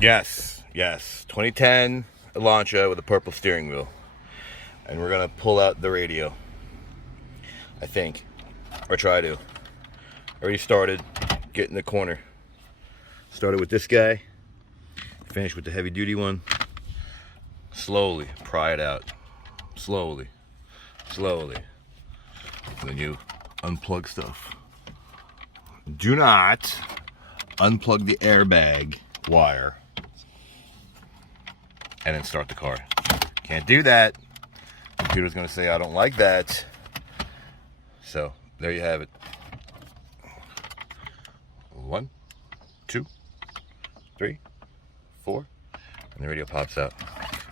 Yes, yes. 2010 Elantra with a purple steering wheel. And we're gonna pull out the radio, I think. Or try to. Already started. Get in the corner. Started with this guy. Finished with the heavy duty one. Slowly pry it out. Slowly. Slowly. And then you unplug stuff. Do not unplug the airbag wire and then start the car. Can't do that. Computer's gonna say I don't like that. So there you have it. 1, 2, 3, 4, and the radio pops out.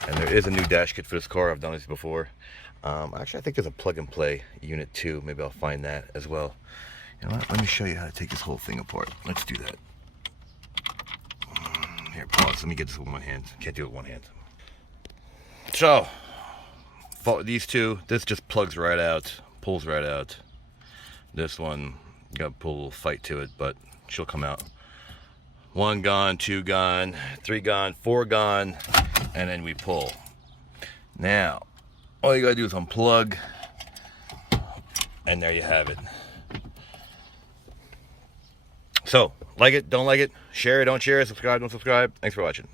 And there is a new dash kit for this car. I've done this before. Actually, I think there's a plug and play unit too. Maybe I'll find that as well. You know what? Let me show you how to take this whole thing apart. Let's do that. Here, pause. Let me get this with one hand. Can't do it with one hand. So, these two, this just plugs right out, pulls right out. This one, you gotta pull a little fight to it, but she'll come out. 1 gone, 2 gone, 3 gone, 4 gone, and then we pull. Now, all you gotta do is unplug, and there you have it. So, like it, don't like it, share it, don't share it, subscribe, don't subscribe. Thanks for watching.